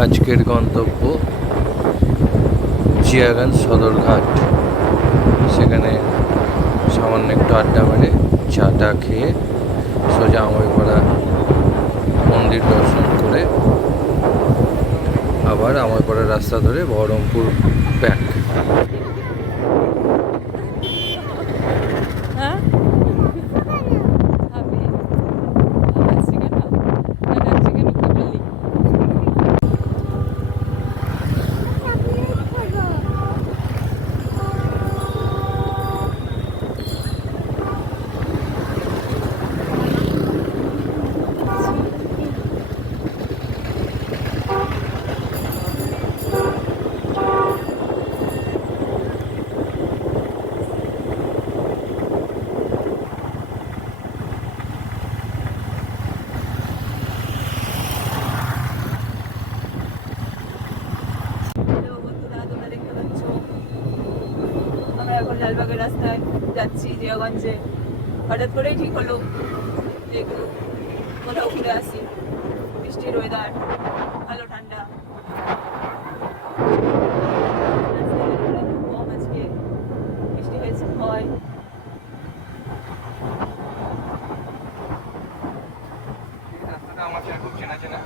আজকের গন্তব্য জিয়াগঞ্জ সদরঘাট। সেখানে সামান্য একটু আড্ডা মেরে চাটা খেয়ে সোজা আমাইপাড়া মন্দির দর্শন করে আবার আমাইপাড়ার রাস্তা ধরে বহরমপুর ব্যাক। লালবাগের রাস্তায় যাচ্ছি জিয়াগঞ্জে। হঠাৎ করেই ঠিক হলো যে একটু কোথাও ঘুরে আসি। বৃষ্টির ওয়েদার, ভালো ঠান্ডা, কম আজকে বৃষ্টি হয়েছে হয়। রাস্তাটা আমার খুব চেনা চেনা।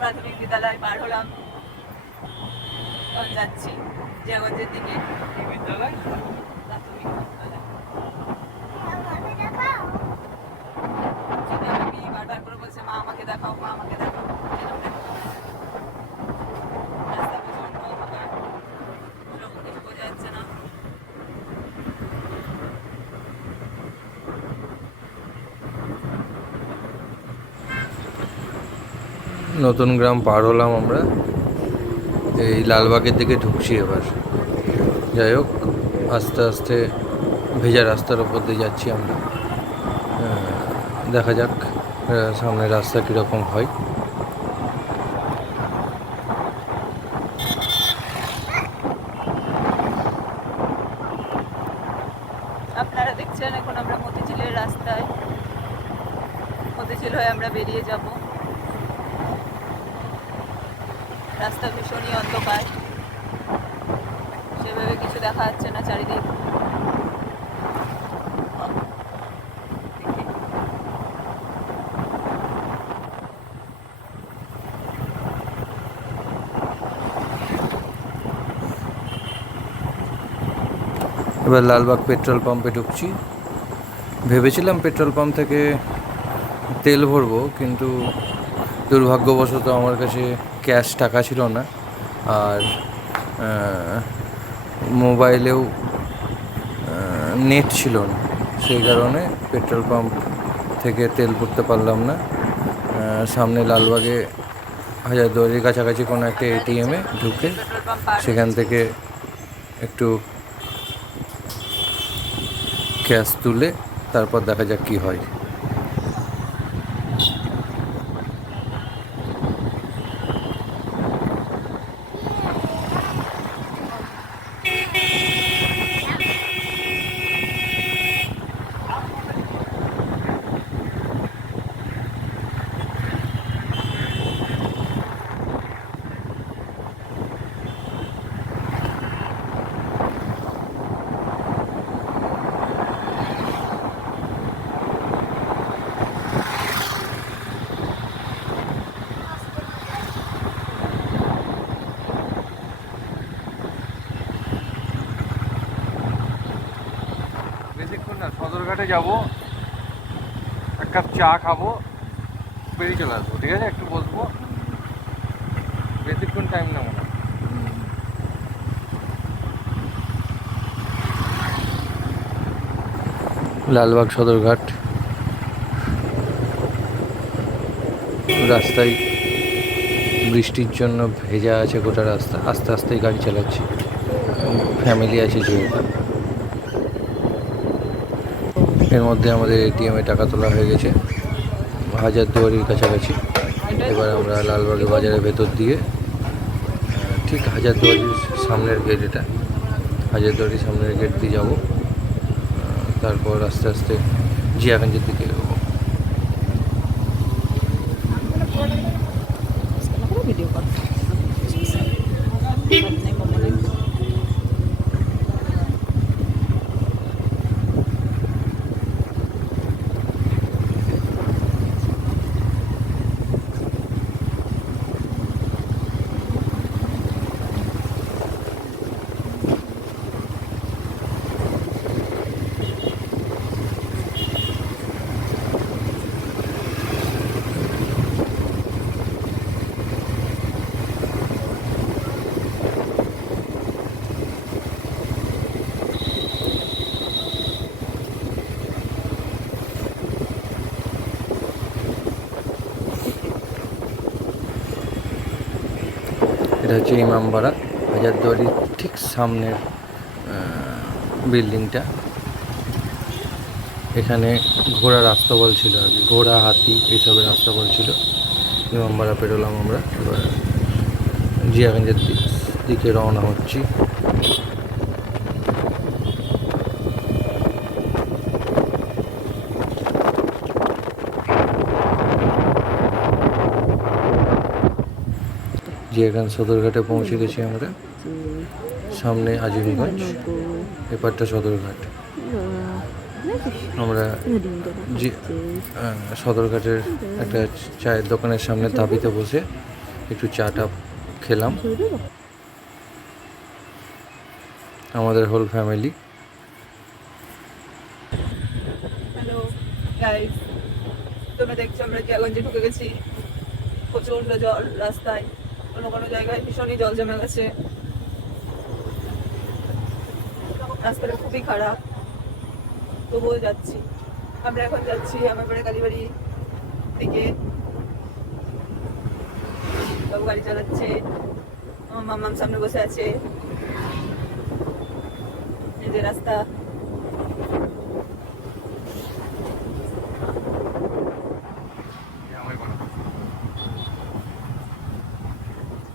প্রাথমিক বিদ্যালয় পার হলাম, যাচ্ছি জিয়াগঞ্জের দিকে। বিদ্যালয় প্রাথমিক বিদ্যালয় বারবার করে বলছে, মা আমাকে দেখাও, মা আমাকে দেখাও। রাস্তা প্রচন্ড অন্ধকার, সেরকম কিছু বোঝা যাচ্ছে না। নতুন গ্রাম পার হলাম আমরা, এই লালবাগের দিকে ঢুকছি এবার। যাই হোক, আস্তে আস্তে ভেজা রাস্তার ওপর দিয়ে যাচ্ছি আমরা। দেখা যাক সামনে রাস্তা কীরকম হয়। আপনারা দেখছেন এখন আমরা মতিঝিলের রাস্তায়। মতিঝিল হয়ে আমরা বেরিয়ে যাব। রাস্তা ভীষণই অন্ধকার, সেভাবে কিছু দেখা যাচ্ছে না চারিদিক। এবার লালবাগ পেট্রোল পাম্পে ঢুকছি। ভেবেছিলাম পেট্রোল পাম্প থেকে তেল ভরবো, কিন্তু দুর্ভাগ্যবশত আমার কাছে ক্যাশ টাকা ছিল না, আর মোবাইলেও নেট ছিল না। সেই কারণে পেট্রোল পাম্প থেকে তেল ভরতে পারলাম না। সামনে লালবাগে হাজারদুয়ারির কাছাকাছি কোনো একটা এটিএমে ঢুকে সেখান থেকে একটু ক্যাশ তুলে তারপর দেখা যাক কী হয়। বেশিক্ষণ না, সদরঘাটে যাবো, এক কাপ চা খাবো, বেরিয়ে চলে আসবো। ঠিক আছে, একটু বসবো, বেশিক্ষণ টাইম নেবো না। লালবাগ সদরঘাট রাস্তায় বৃষ্টির জন্য ভেজা আছে গোটা রাস্তা। আস্তে আস্তেই গাড়ি চালাচ্ছি, ফ্যামিলি আছে যেহেতু। এর মধ্যে আমাদের এটিএমে টাকা তোলা হয়ে গেছে হাজারদুয়ারির কাছাকাছি। এবার আমরা লালবাগে বাজারের ভেতর দিয়ে ঠিক হাজারদুয়ারির সামনের গেট, এটা হাজারদুয়ারির সামনের গেট দিয়ে যাবো। তারপর আস্তে আস্তে জিয়াগঞ্জের দিকে এগোবো। ভিডিও কর नहीं मम्मा ने এটা হচ্ছে ইমামবাড়া, হাজারদুয়ারির ঠিক সামনের বিল্ডিংটা। এখানে ঘোড়ার আস্তাবল ছিল আর কি, ঘোড়া হাতি এইসবের আস্তাবল ছিল। ইমামবাড়া পেরোলাম আমরা, এবার জিয়াগঞ্জের দিকে রওনা হচ্ছি। জিয়াগঞ্জ সদরঘাটে পৌঁছে গেছি আমরা। সামনে আজিমগঞ্জ, এপারটা সদরঘাট। আমরা সদরঘাটের একটা চায়ের দোকানের সামনে তাঁবিতে বসে একটু চাটা খেলাম, আমাদের হোল ফ্যামিলি। হ্যালো গাইস, তোমরা দেখছো আমরা জিয়াগঞ্জে ঢুকে গেছি। প্রচন্ড জল রাস্তায়, কোনো কোনো জায়গায় ভীষণই জল জমে গেছে। রাস্তাটা খুবই খারাপ, তবুও যাচ্ছি। আমরা এখন যাচ্ছি আমার বাড়ি কালীবাড়ি দিকে। বাবু গাড়ি চালাচ্ছে, আমার মাম্মাম সামনে বসে আছে। এই যে রাস্তা,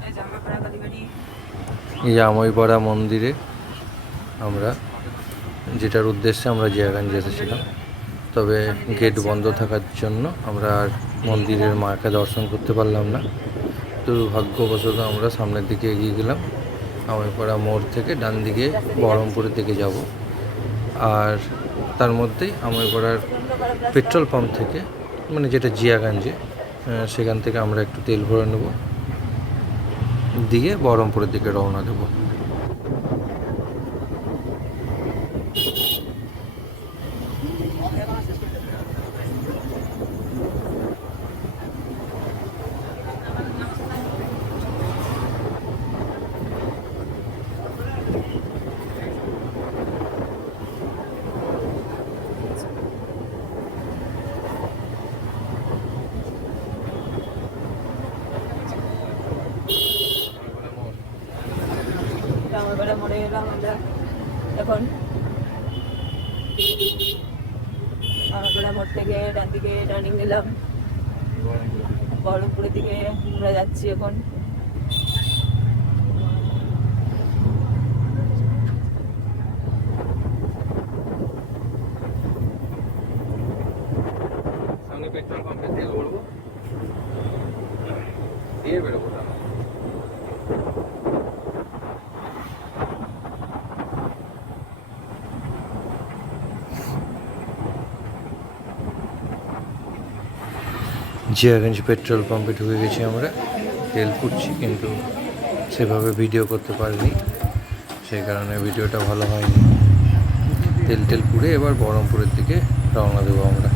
এই যে আমার পাড়া কালীবাড়ি। এই জামাইপাড়া মন্দিরে আমরা, যেটার উদ্দেশ্যে আমরা জিয়াগঞ্জ এসেছিলাম, তবে গেট বন্ধ থাকার জন্য আমরা আর মন্দিরের মাকে দর্শন করতে পারলাম না। দুর্ভাগ্যবশত আমরা সামনের দিকে এগিয়ে গেলাম। জামাইপাড়া মোড় থেকে ডান দিকে বহরমপুরের দিকে যাব, আর তার মধ্যেই জামাইপাড়ার পেট্রোল পাম্প থেকে, মানে যেটা জিয়াগঞ্জে, সেখান থেকে আমরা একটু তেল ভরে নেব, দিয়ে বহরমপুরের দিকে রওনা দেবো। রামারপাড়া মোড়ে এলাম আমরা এখন। রামারপাড়া মোড় থেকে ডান দিকে টার্নিং নিলাম, বহরমপুরের দিকে আমরা যাচ্ছি এখন। সামনে পেট্রোল পাম্পে তেল ভরবো, দিয়ে বেরোবো। জিয়াগঞ্জ পেট্রোল পাম্পে ঢুকে গেছি আমরা, তেল পুড়ছি, কিন্তু সেভাবে ভিডিও করতে পারিনি, সেই কারণে ভিডিওটা ভালো হয়নি। তেল পুড়ে এবার বহরমপুরের দিকে রওনা দেবো আমরা।